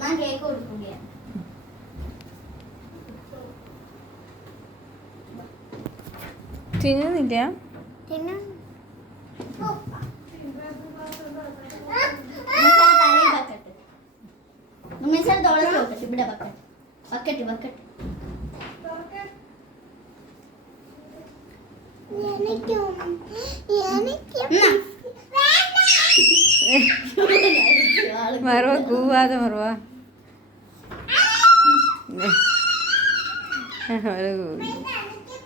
ഞാൻ കേക്ക് കൊടുക്കില്ല. തിന്നുന്നില്ല. ഇവിടെ ബക്കറ്റ് ബക്കറ്റ് മറവ കൂവാതെ മറവ